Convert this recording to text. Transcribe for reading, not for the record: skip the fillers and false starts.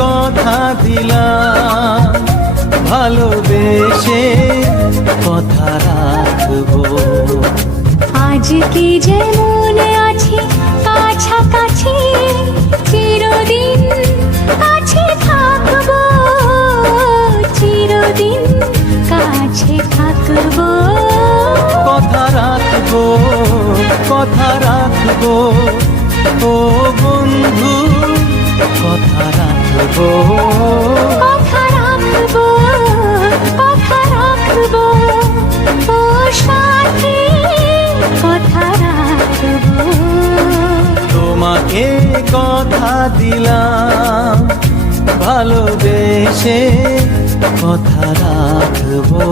কথা দিলাম, ভালোবেসে কথা রাখবো। আজকে যেমন আছি কাছাকাছি, চিরদিন কাছে থাকবো, চিরদিন কাছে থাকবো। কথা রাখবো, কথা রাখবো, ও বন্ধু কথা রাখবো। কথা রাখবো, কথা রাখবো, ও সাথী কথা রাখবো। তোমাকে কথা দিলাম, ভালোবেসে কথা রাখবো।